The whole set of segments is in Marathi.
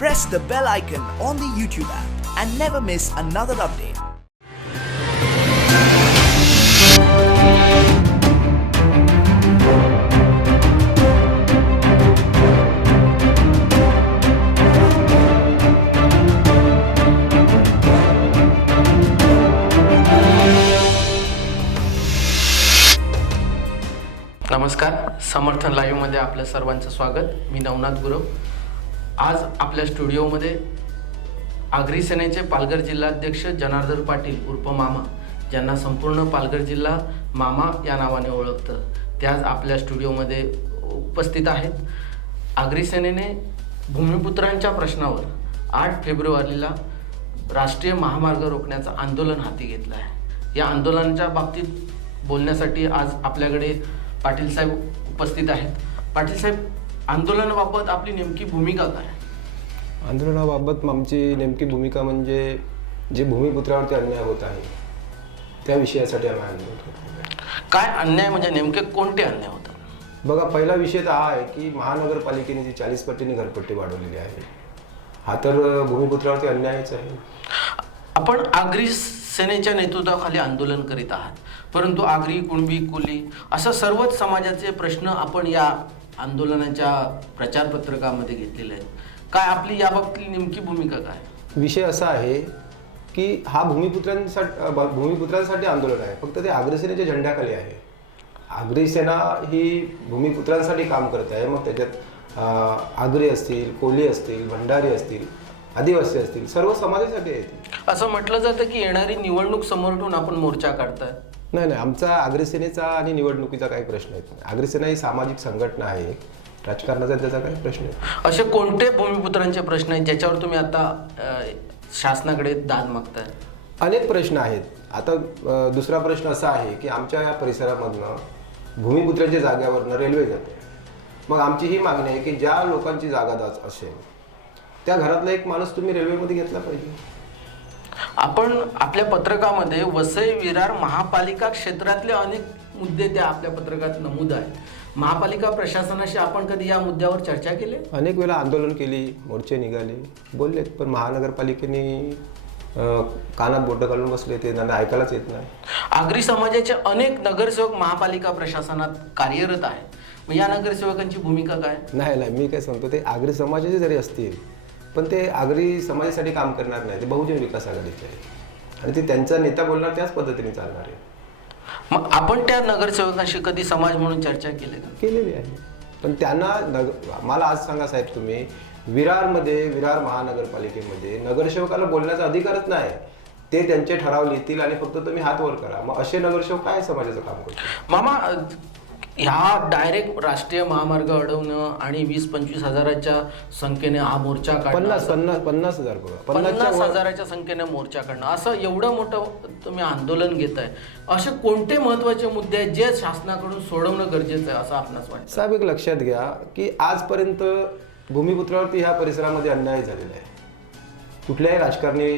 press the bell icon on the YouTube app and never miss another update. नमस्कार, समर्थन लाईव्हमध्ये आपल्या सर्वांचं स्वागत. मी नवनाथ गुरव. आज आपल्या स्टुडिओमध्ये आगरी सेनेचे पालघर जिल्हाध्यक्ष जनार्दन पाटील उर्फ मामा, ज्यांना संपूर्ण पालघर जिल्हा मामा या नावाने ओळखतं, ते आज आपल्या स्टुडिओमध्ये उपस्थित आहेत. आगरी सेनेने भूमिपुत्रांच्या प्रश्नावर 8 फेब्रुवारीला राष्ट्रीय महामार्ग रोखण्याचं आंदोलन हाती घेतलं आहे. या आंदोलनाच्या बाबतीत बोलण्यासाठी आज आपल्याकडे पाटील साहेब उपस्थित आहेत. पाटील साहेब, आंदोलनाबाबत आपली नेमकी भूमिका काय? आंदोलनाबाबत आमची नेमकी भूमिका म्हणजे जे भूमिपुत्रावरती अन्याय होत आहे त्या विषयासाठी आम्ही आंदोलन करतो. काय अन्याय म्हणजे नेमके कोणते अन्याय होतात? बघा, पहिला विषय तर हा आहे की महानगरपालिकेने जी 40 पटीने घरपट्टी वाढवलेली आहे, हा तर भूमिपुत्रावरती अन्यायच आहे. आपण आगरी सेनेच्या नेतृत्वाखाली आंदोलन करीत आहात, परंतु आगरी, कुणबी, कोली अशा सर्वच समाजाचे प्रश्न आपण या आंदोलनाच्या प्रचार पत्रकामध्ये घेतलेले आहेत. काय आपली याबाबतीत नेमकी भूमिका काय? विषय असा आहे की हा भूमिपुत्रांसाठी आंदोलन आहे, फक्त ते आगरी सेनेच्या झेंड्याखाली आहे. आगरी सेना ही भूमिपुत्रांसाठी काम करत आहे. मग त्याच्यात आगरी असतील, कोली असतील, भंडारी असतील, आदिवासी असतील, सर्व समाजासाठी आहेत. असं म्हटलं जातं की येणारी निवडणूक समोर ठेवून आपण मोर्चा काढताय. नाही, आमचा आगरी सेनेचा आणि निवडणुकीचा काही प्रश्न येत नाही. आगरी सेना ही सामाजिक संघटना आहे, राजकारणाचा त्याचा काही प्रश्न आहे. असे कोणते भूमिपुत्रांचे प्रश्न आहेत ज्याच्यावर तुम्ही आता शासनाकडे दाद मागताय? अनेक प्रश्न आहेत. आता दुसरा प्रश्न असा आहे की आमच्या या परिसरामधनं भूमिपुत्रांच्या जाग्यावरनं रेल्वे जाते. मग आमची ही मागणी आहे की ज्या लोकांची जागा असेल त्या घरातला एक माणूस तुम्ही रेल्वेमध्ये घेतला पाहिजे. आपण आपल्या पत्रकामध्ये वसई, विरार महापालिका क्षेत्रातले अनेक मुद्दे त्या आपल्या पत्रकात नमूद आहेत. महापालिका प्रशासनाशी आपण कधी या मुद्द्यावर चर्चा केली? अनेक वेळा आंदोलन केली, मोर्चे निघाले, बोललेत, पण महानगरपालिकेने कानात बोटं घालून बसले, ते त्यांना ऐकायलाच येत नाही. आगरी समाजाचे अनेक नगरसेवक महापालिका प्रशासनात कार्यरत आहेत. मग या नगरसेवकांची भूमिका काय? नाही, मी काय सांगतो, ते आगरी समाजाचे जरी असतील पण ते आगरी समाजासाठी काम करणार नाही. ते बहुजन विकास आघाडीचे आहे आणि ते त्यांचा नेता बोलणार त्याच पद्धतीने चालणार आहे. मग आपण त्या नगरसेवकांशी कधी समाज म्हणून चर्चा केलेली आहे. पण त्यांना मला आज सांगा साहेब, तुम्ही विरार महानगरपालिकेमध्ये नगरसेवकाला बोलण्याचा अधिकारच नाही. ते त्यांचे ठराव लिहितील आणि फक्त तुम्ही हात वर करा. मग असे नगरसेवक काय समाजाचं काम करतात? मामा, ह्या डायरेक्ट राष्ट्रीय महामार्ग अडवणं आणि 20-25 हजाराच्या संख्येने हा मोर्चा काढणं, 50 हजाराच्या संख्येने मोर्चा काढणं, असं एवढं मोठं तुम्ही आंदोलन घेताय, असे कोणते महत्वाचे मुद्दे आहेत जे शासनाकडून सोडवणं गरजेचं आहे असं आपणास वाटतं? साहेब, एक लक्षात घ्या की आजपर्यंत भूमिपुत्रावरती ह्या परिसरामध्ये अन्याय झालेला आहे. कुठल्याही राजकारणी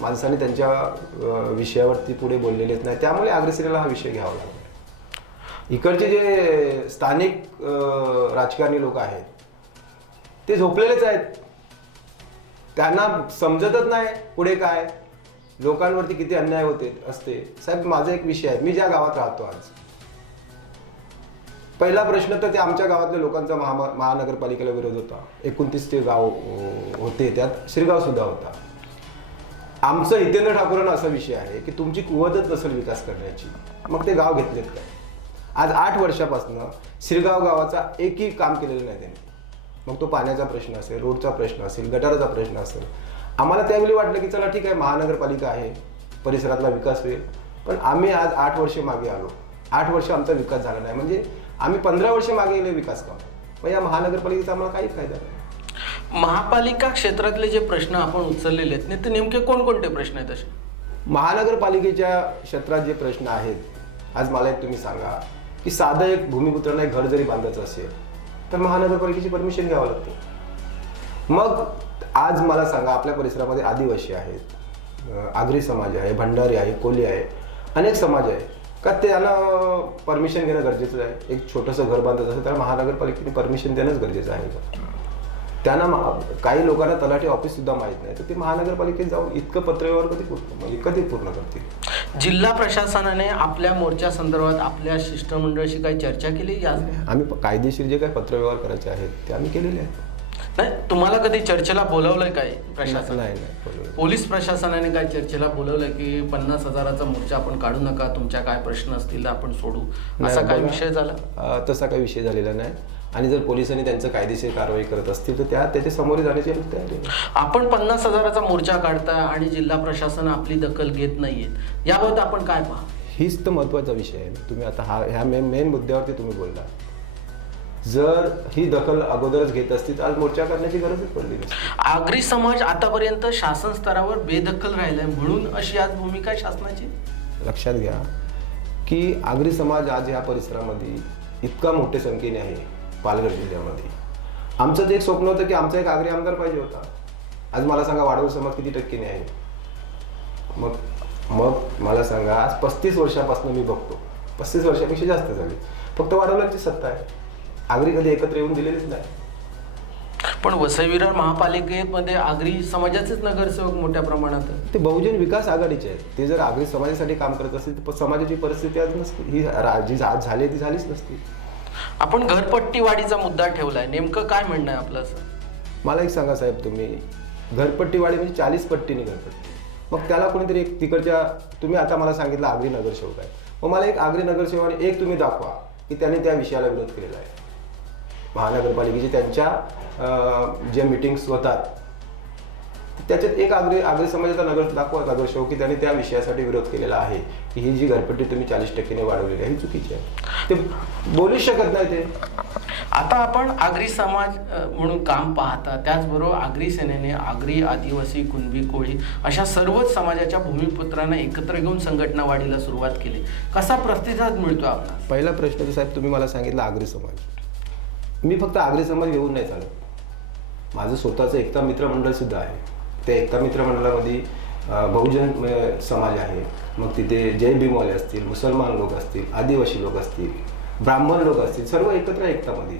माणसाने त्यांच्या विषयावरती पुढे बोललेलेच नाही. त्यामुळे आगरी सेनेला हा विषय घ्यावा लागला. इकडचे जे स्थानिक राजकारणी लोक आहेत ते झोपलेलेच आहेत. त्यांना समजतच नाही पुढे काय, लोकांवरती किती अन्याय होते असते. साहेब, माझा एक विषय आहे. मी ज्या गावात राहतो आज, पहिला प्रश्न तर ते आमच्या गावातल्या लोकांचा महानगरपालिकेला विरोध होता. 29 ते गाव होते, त्यात शिरगाव सुद्धा होता. आमचं हितेंद्र ठाकूरांना असा विषय आहे की तुमची कुवतच नसेल विकास करण्याची, मग ते गाव घेतलेत काय? आज 8 वर्षापासून शिरगाव गावाचा एकही काम केलेलं नाही त्यांनी. मग तो पाण्याचा प्रश्न असेल, रोडचा प्रश्न असेल, गटाराचा प्रश्न असेल. आम्हाला त्यावेळी वाटलं की चला ठीक आहे, महानगरपालिका आहे, परिसरातला विकास होईल. पण आम्ही आज 8 वर्ष मागे आलो. 8 वर्ष आमचा विकास झाला नाही, म्हणजे आम्ही 15 वर्ष मागे गेले विकास काम. मग या महानगरपालिकेचा आम्हाला काही फायदा नाही. महापालिका क्षेत्रातले जे प्रश्न आपण उचललेले आहेत ते नेमके कोणकोणते प्रश्न आहेत? असे महानगरपालिकेच्या क्षेत्रात जे प्रश्न आहेत, आज मला एक तुम्ही सांगा की साधं एक भूमिपुत्रांना एक घर जरी बांधायचं असेल तर महानगरपालिकेची परमिशन घ्यावं लागते. मग आज मला सांगा, आपल्या परिसरामध्ये आदिवासी आहेत, आगरी समाज आहे, भंडारी आहे, कोली आहे, अनेक समाज आहे का त्याला परमिशन घेणं गरजेचं आहे. एक छोटंसं घर बांधायचं असेल तर महानगरपालिकेने परमिशन देणंच गरजेचं आहे. काही लोकांना तलाठी ऑफिस सुद्धा माहीत नाही, तर ते महानगरपालिकेत जाऊन इतकं पत्रव्यवहार कधी पूर्ण करतील? जिल्हा प्रशासनाने आपल्या मोर्चा संदर्भात आपल्या शिष्टमंडळाशी काही चर्चा केली? आम्ही कायदेशीर जे काही पत्रव्यवहार करायचे आहेत ते आम्ही केलेले आहेत. नाही, तुम्हाला कधी चर्चेला बोलवलंय काय प्रशासन? नाही बोलवलं. पोलीस प्रशासनाने काय चर्चेला बोलवलंय की 50,000चा मोर्चा आपण काढू नका, तुमच्या काय प्रश्न असतील आपण सोडू, असा काय विषय झाला? तसा काही विषय झालेला नाही. आणि जर पोलिसांनी त्यांचं कायदेशीर कारवाई करत असतील तर त्याच्या समोर जाण्याची तयारी आहे. आपण 50,000चा मोर्चा काढताय आणि जिल्हा प्रशासन आपली दखल घेत नाहीयेत, याबाबत आपण काय पहा? हीच तर महत्त्वाचा विषय आहे. तुम्ही आता ह्या मेन मुद्द्यावरती तुम्ही बोलला. जर ही दखल अगोदरच घेत असती तर आज मोर्चा करण्याची गरजच पडली नसती. आगरी समाज आतापर्यंत शासन स्तरावर बेदखल राहिलाय, म्हणून अशी आज भूमिका शासनाची. लक्षात घ्या की आगरी समाज आज या परिसरामध्ये इतका मोठ्या संख्येने आहे. पालघर जिल्ह्यामध्ये आमचं ते एक स्वप्न होतं की आमचा एक आगरी आमदार पाहिजे होता. आज मला सांगा वाडवळ समाज किती टक्केने आहे? मग मला सांगा, आज 35 वर्षापासून मी बघतो, 35 वर्षापेक्षा जास्त झाली, फक्त वाडवळांची सत्ता आहे. आगरी कधी एकत्र येऊन दिलेलीच नाही. पण वसई विरार महापालिकेमध्ये आगरी समाजाचेच नगरसेवक मोठ्या प्रमाणात ते बहुजन विकास आघाडीचे आहेत. ते जर आगरी समाजासाठी काम करत असतील तर समाजाची परिस्थिती आज नसती, ही जी आज झाली ती झालीच नसती. आपण घरपट्टी वाढीचा मुद्दा ठेवलाय, नेमकं काय म्हणणं आहे आपलं? सर मला एक सांगा साहेब, तुम्ही घरपट्टी वाढी म्हणजे 40 पट्टीने घरपट्टी, मग त्याला कोणीतरी एक तिकडच्या, तुम्ही आता मला सांगितलं आगरी नगरसेवक आहे, मग मला एक आगरी नगरसेवक एक तुम्ही दाखवा की त्यांनी त्या विषयाला विरोध केलेला आहे. महानगरपालिकेचे त्यांच्या ज्या मिटिंग्स होतात त्याच्यात एक आगरी समाजाचा नगरसेवक की त्यांनी त्या विषयासाठी विरोध केलेला आहे की ही जी घरपट्टी तुम्ही 40% वाढवलेली आहे ही चुकीची आहे. ते बोलूच शकत नाही. ते आता आपण आगरी समाज म्हणून काम पाहता, त्याचबरोबर आगरी सेनेने आगरी, आदिवासी, कुणबी, कोळी अशा सर्वच समाजाच्या भूमिपुत्रांना एकत्र घेऊन संघटना वाढीला सुरुवात केली. कसा प्रतिसाद मिळतो आपला? पहिला प्रश्न तर साहेब तुम्ही मला सांगितलं आगरी समाज. मी फक्त आगरी समाज घेऊन नाही चालत, माझं स्वतःचं एकता मित्र मंडळ सुद्धा आहे. त्या एकता मित्र मंडळामध्ये बहुजन समाज आहे, मग तिथे जय भीमवाले असतील, मुसलमान लोक असतील, आदिवासी लोक असतील, ब्राह्मण लोक असतील, सर्व एकत्र एकतामध्ये.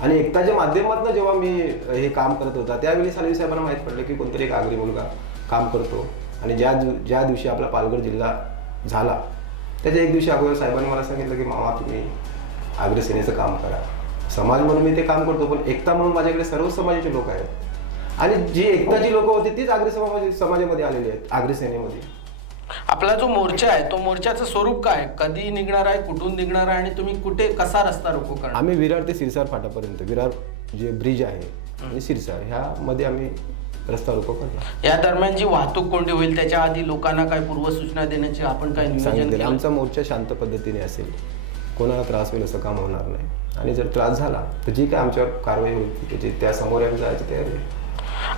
आणि एकताच्या माध्यमातून जेव्हा मी हे काम करत होता त्यावेळी सालवी साहेबांना माहीत पडलं की कोणतरी एक आगरी मुलगा काम करतो. आणि ज्या दिवशी आपला पालघर जिल्हा झाला त्याच्या एक दिवशी अगोदर साहेबांनी मला सांगितलं की मामा तुम्ही आगरी सेनेचं काम करा. समाज म्हणून मी ते काम करतो, पण एकता म्हणून माझ्याकडे सर्व समाजाचे लोक आहेत. आणि जी एकताची लोक होती तीच आगरी समाजामध्ये आलेली आहेत, आगरी सेनेमध्ये. आपला जो मोर्चा आहे तो मोर्चाचं स्वरूप काय, कधी निघणार आहे, कुठून निघणार आहे आणि तुम्ही कुठे कसा रस्ता रोको करणार? आम्ही विरार ते सिरसार फाटापर्यंत, विरार जे ब्रिज आहे आणि सिरसार ह्यामध्ये आम्ही रस्ता रोको करणार. या दरम्यान जी वाहतूक कोंडी होईल त्याच्या आधी लोकांना काय पूर्वसूचना देण्याची आपण काय नियोजन केलं? आमचा मोर्चा शांत पद्धतीने असेल, कोणाला त्रास होईल असं काम होणार नाही. आणि जर त्रास झाला तर जी काय आमच्यावर कारवाई होईल त्याची त्या समोर आम्ही जायची तयारी आहे.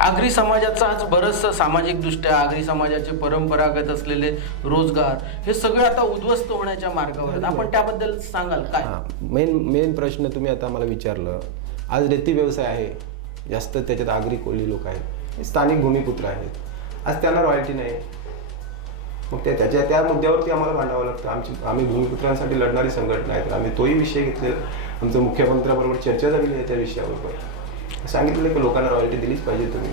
आगरी समाजाचं आज बरंचसं सामाजिकदृष्ट्या आगरी समाजाचे परंपरागत असलेले रोजगार हे सगळे आता उद्ध्वस्त होण्याच्या मार्गावर आहेत. आपण त्याबद्दल सांगाल काय? मेन प्रश्न तुम्ही आता मला विचारलं. आज रेती व्यवसाय आहे जास्त, त्याच्यात आगरी कोळी लोक आहेत, स्थानिक भूमिपुत्र आहेत. आज त्यांना रॉयल्टी नाही, मग त्या मुद्द्यावरती आम्हाला भांडावं लागतं. आम्ही भूमिपुत्रांसाठी लढणारी संघटना आहे, तर आम्ही तोही विषय घेतलेला. आमचं मुख्यमंत्र्यांबरोबर चर्चा झालेली आहे त्या विषयावर. सांगितलं की लोकांना रॉयल्टी दिलीच पाहिजे तुम्ही.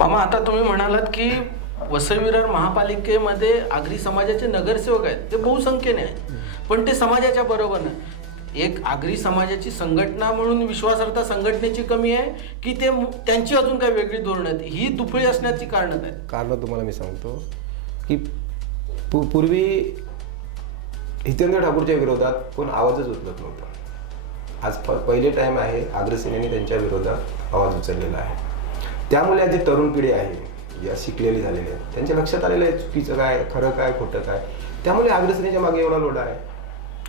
मामा, आता तुम्ही म्हणालात की वसई विरार महापालिकेमध्ये आगरी समाजाचे नगरसेवक आहेत, ते बहुसंख्येने आहेत, पण ते समाजाच्या बरोबर नाही. एक आगरी समाजाची संघटना म्हणून विश्वासार्हता संघटनेची कमी आहे की त्यांची अजून काही वेगळी धोरणं आहेत? ही दुफळी असण्याची कारणं आहेत. कारण तुम्हाला मी सांगतो की पूर्वी हितेंद्र ठाकूरच्या विरोधात कोण आवाजच उचलत नव्हता. आज पहिले टाईम आहे आगरी सेनेने त्यांच्या विरोधात आवाज उचललेला आहे. त्यामुळे आज जी तरुण पिढी आहे या शिकलेली झालेली आहे त्यांच्या लक्षात आलेलं आहे चुकीचं काय, खरं काय, खोटं काय. त्यामुळे आगरी सेनेच्या मागे एवढा लोढा आहे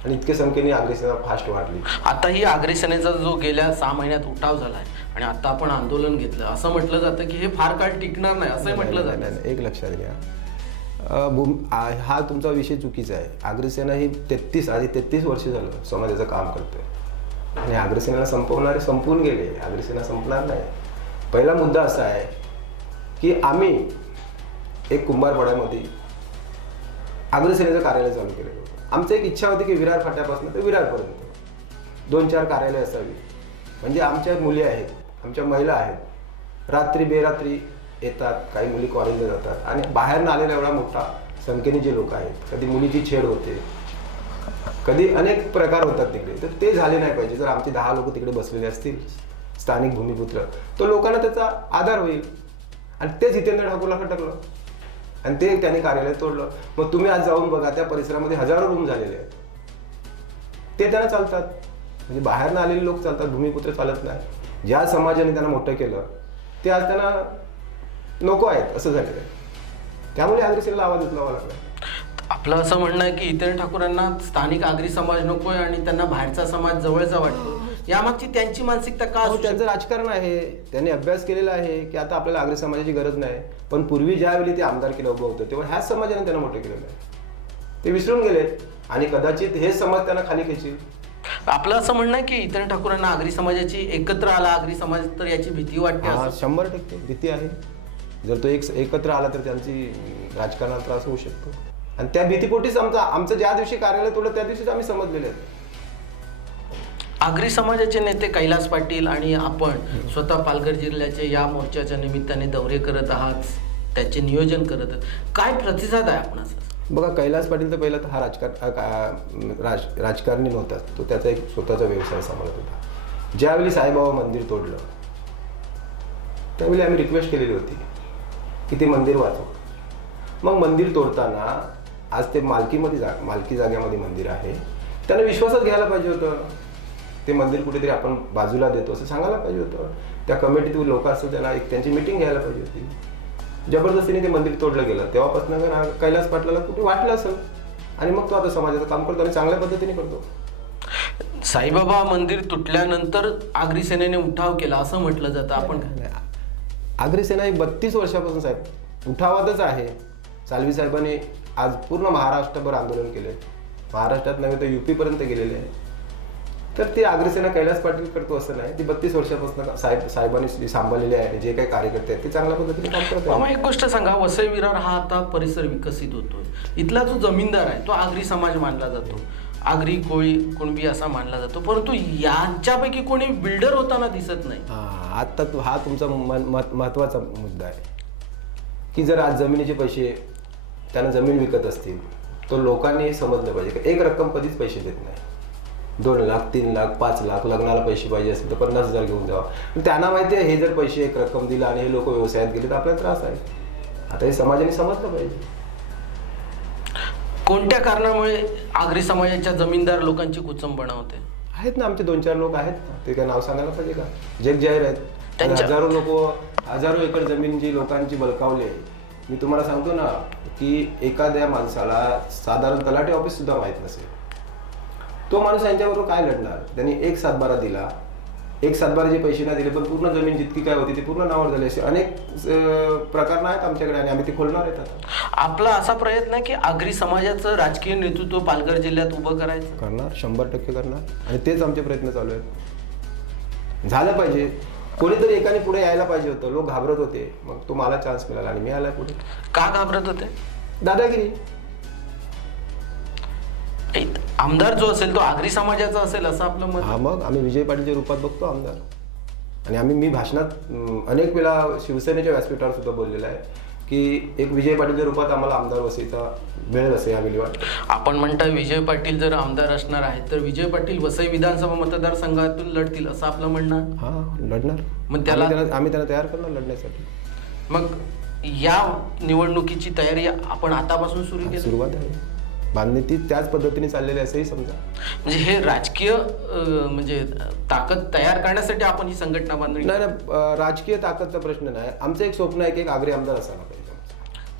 आणि इतके संख्येने आगरी सेना फास्ट वाढली. आता ही आगरी सेनेचा जो गेल्या 6 महिन्यात उठाव झाला आहे आणि आता आपण आंदोलन घेतलं, असं म्हटलं जातं की हे फार काळ टिकणार नाही, असंही म्हटलं जातं. एक लक्षात घ्या, हा तुमचा विषय चुकीचा आहे. आगरी सेना ही 33 वर्ष झालं समाजाचं काम करतोय आणि आगरी सेनेला संपवून गेले. आगरी सेना संपणार नाही. पहिला मुद्दा असा आहे की आम्ही एक कुंभारपाड्यामध्ये आगरी सेनेचं कार्यालय चालू केलेलं होतं. आमची एक इच्छा होती की विरार फाट्यापासून ते विरारपर्यंत 2-4 कार्यालय असावी, म्हणजे आमच्या मुली आहेत आमच्या महिला आहेत, रात्री बेरात्री येतात, काही मुली कॉलेजला जातात आणि बाहेरनं आलेला एवढा मोठा संख्येने जे लोक आहेत, कधी मुलीची छेड होते, कधी अनेक प्रकार होतात तिकडे, तर ते झाले नाही पाहिजे. जर आमचे 10 लोक तिकडे बसलेले असतील स्थानिक भूमिपुत्र, तो लोकांना त्याचा आधार होईल. आणि तेच जितेंद्र ठाकूरला खटकलं आणि ते त्यांनी कार्यालय तोडलं. मग तुम्ही आज जाऊन बघा, त्या परिसरामध्ये हजारो रूम झालेले आहेत, ते त्यांना चालतात. म्हणजे बाहेरनं आलेले लोक चालतात, भूमिपुत्र चालत नाही. ज्या समाजाने त्यांना मोठं केलं ते आज त्यांना नको आहेत असं झालेलं आहे. त्यामुळे आगरी सेनेला आवाज उचलावा लागला. आपलं असं म्हणणं आहे की जितेंद्र ठाकूरांना स्थानिक आगरी समाज नकोय आणि त्यांना बाहेरचा समाज जवळचा वाटतो. यामागची त्यांची मानसिकता का असू त्यांचं राजकारण आहे, त्यांनी अभ्यास केलेला आहे की आता आपल्याला आगरी समाजाची गरज नाही. पण पूर्वी ज्यावेळी ते आमदारकीला उभं होतं तेव्हा ह्याच समाजाने त्यांना मोठं केलेलं आहे. ते विसरून गेले आणि कदाचित हेच समाज त्यांना खाली खेचील. आपलं असं म्हणणं आहे की जितेंद्र ठाकूरांना आगरी समाजाची एकत्र आला आगरी समाज तर याची भीती वाटते. 100% भीती आहे. जर तो एकत्र आला तर त्यांची राजकारणाला त्रास होऊ शकतो आणि त्या भीतीपोटीच आमचं ज्या दिवशी कार्यालय तोडलं त्या दिवशीच आम्ही समजलेले आहेत. आगरी समाजाचे नेते कैलास पाटील आणि आपण स्वतः पालघर जिल्ह्याचे या मोर्चाच्या निमित्ताने दौरे करत आहात, त्याचे नियोजन करत आहात, काय प्रतिसाद आहे आपणाचा? बघा, कैलास पाटील तर पहिला हा राजकारणी नव्हता, तो त्याचा एक स्वतःचा व्यवसाय सांभाळत होता. ज्यावेळी साईबाबा मंदिर तोडलं त्यावेळी आम्ही रिक्वेस्ट केलेली होती की ते मंदिर वाचव. मग मंदिर तोडताना आज ते मालकी जागेमध्ये मंदिर आहे, त्यानं विश्वासात घ्यायला पाहिजे होतं. ते मंदिर कुठेतरी आपण बाजूला देतो असं सांगायला पाहिजे होतं. त्या कमिटीतील लोक असतात त्यांना एक त्यांची मिटिंग घ्यायला पाहिजे होती. जबरदस्तीने ते मंदिर तोडलं गेलं. तेव्हापासून कैलास पाटलाला कुठे वाटलं असेल आणि मग तो आता समाजाचं काम करतो आणि चांगल्या पद्धतीने करतो. साईबाबा मंदिर तुटल्यानंतर आगरी सेनेने उठाव केला असं म्हटलं जातं. आपण आगरी सेना 32 वर्षापासून साहेब उठावातच आहे. सालवी साहेबांनी आज पूर्ण महाराष्ट्रभर आंदोलन केले, महाराष्ट्रात नव्हे तर UP पर्यंत गेलेले आहे. तर ती आगरी सेना कैलास पाटील करतो असं नाही, ती 32 वर्षापासून साहेबांनी सांभाळलेली आहे. जे काही कार्यकर्ते आहेत ते चांगल्या पद्धतीने काम करत आहेत. एक गोष्ट सांगा, वसई विरार हा आता परिसर विकसित होतोय, इथला जो जमीनदार आहे तो आगरी समाज मानला जातो, आगरी कोळी कुणबी असा मानला जातो, परंतु यांच्यापैकी कोणी बिल्डर होताना दिसत नाही. आता हा तुमचा महत्वाचा मुद्दा आहे की जर आज जमिनीचे पैसे त्यानं जमीन विकत असतील तर लोकांनी समजलं पाहिजे की एक रक्कम कधीच पैसे देत नाही. 2 लाख 3 लाख 5 लाख लग्नाला पैसे पाहिजे असतील तर 50,000 घेऊन जावा. त्यांना माहिती आहे हे जर पैसे एक रक्कम दिला आणि हे लोक व्यवसायात गेले तर आपल्याला त्रास आहे. आता हे समाजाने समजलं पाहिजे. कोणत्या कारणामुळे आगरी समाजाच्या जमीनदार लोकांची कुचंबणा होते? आहेत ना, आमचे 2-4 लोक आहेत, ते काय नाव सांगायला पाहिजे का? जग जाहीर आहेत. हजारो लोक, हजारो एकर जमीन जी लोकांची बळकावली आहे. मी तुम्हाला सांगतो ना की एखाद्या माणसाला साधारण तलाठी ऑफिस सुद्धा माहीत नसेल, तो माणूस यांच्याबरोबर काय लढणार? त्यांनी 1 सातबारा दिला, 1 सातबाराचे पैसे नाही दिले पण पूर्ण जमीन जितकी काय होती ती पूर्ण नावावर झाली. असे अनेक प्रकार नाहीत आमच्याकडे आणि आम्ही ते खोलणार आहेत. आता आपला असा प्रयत्न आहे की आगरी समाजाचं राजकीय नेतृत्व पालघर जिल्ह्यात उभं करायचं. करणार, 100% करणार आणि तेच आमचे प्रयत्न चालू आहेत. झालं पाहिजे, कोणीतरी एकाने पुढे यायला पाहिजे होतं. लोक घाबरत होते, मग तो मला चान्स मिळाला आणि मी आला पुढे. का घाबरत होते? दादागिरी. आमदार जो असेल तो आगरी समाजाचा असेल असं आपलं मत. मग आम्ही विजय पाटीलच्या रूपात बघतो आमदार. आणि मी भाषणात अनेक वेळा शिवसेनेच्या व्यासपीठावर सुद्धा बोललेला आहे की एक विजय पाटीलच्या रूपात आम्हाला आमदार वसईचा मिळेल असं यावेळी वाटतं. आपण म्हणता विजय पाटील जर आमदार असणार आहेत तर विजय पाटील वसई विधानसभा मतदारसंघातून लढतील असं आपलं म्हणणं. लढणार. मग त्याला आम्ही त्यांना तयार करणार लढण्यासाठी. मग या निवडणुकीची तयारी आपण आतापासून सुरू केली? सुरुवात आहे, बांधणी ती त्याच पद्धतीने चाललेली आहे असंही समजा. म्हणजे हे राजकीय म्हणजे ताकद तयार करण्यासाठी आपण ही संघटना बांधली? नाही, राजकीय ताकदचा प्रश्न नाही. आमचं एक स्वप्न आहे की एक आगरी आमदार असायला पाहिजे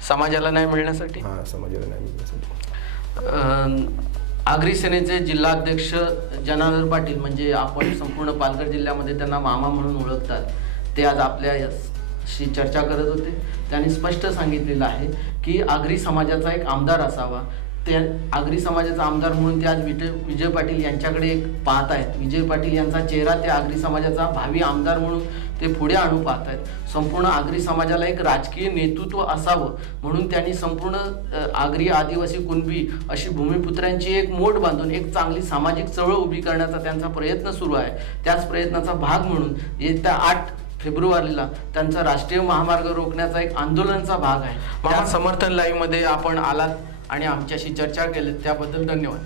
समाजाला न्याय मिळण्यासाठी. समाजाला न्याय मिळण्यासाठी. आगरी सेनेचे जिल्हाध्यक्ष जनार्दन पाटील, म्हणजे आपण संपूर्ण पालघर जिल्ह्यामध्ये त्यांना मामा म्हणून ओळखतात, ते आज आपल्याशी चर्चा करत होते. त्यांनी स्पष्ट सांगितलेलं आहे की आगरी समाजाचा एक आमदार असावा. ते आगरी समाजाचा आमदार म्हणून ते आज विजय पाटील यांच्याकडे पाहत आहेत. विजय पाटील यांचा चेहरा ते आगरी समाजाचा भावी आमदार म्हणून ते पुढे आणू पाहत आहेत. संपूर्ण आगरी समाजाला एक राजकीय नेतृत्व असावं म्हणून त्यांनी संपूर्ण आगरी आदिवासी कुणबी अशी भूमिपुत्रांची एक मोठ बांधून एक चांगली सामाजिक चळवळ उभी करण्याचा त्यांचा प्रयत्न सुरू आहे. त्याच प्रयत्नाचा भाग म्हणून येत्या 8 फेब्रुवारीला त्यांचा राष्ट्रीय महामार्ग रोखण्याचा एक आंदोलनाचा भाग आहे. मामा, समर्थन लाईव्ह मध्ये आपण आलात आणि आमच्याशी चर्चा केली त्याबद्दल धन्यवाद.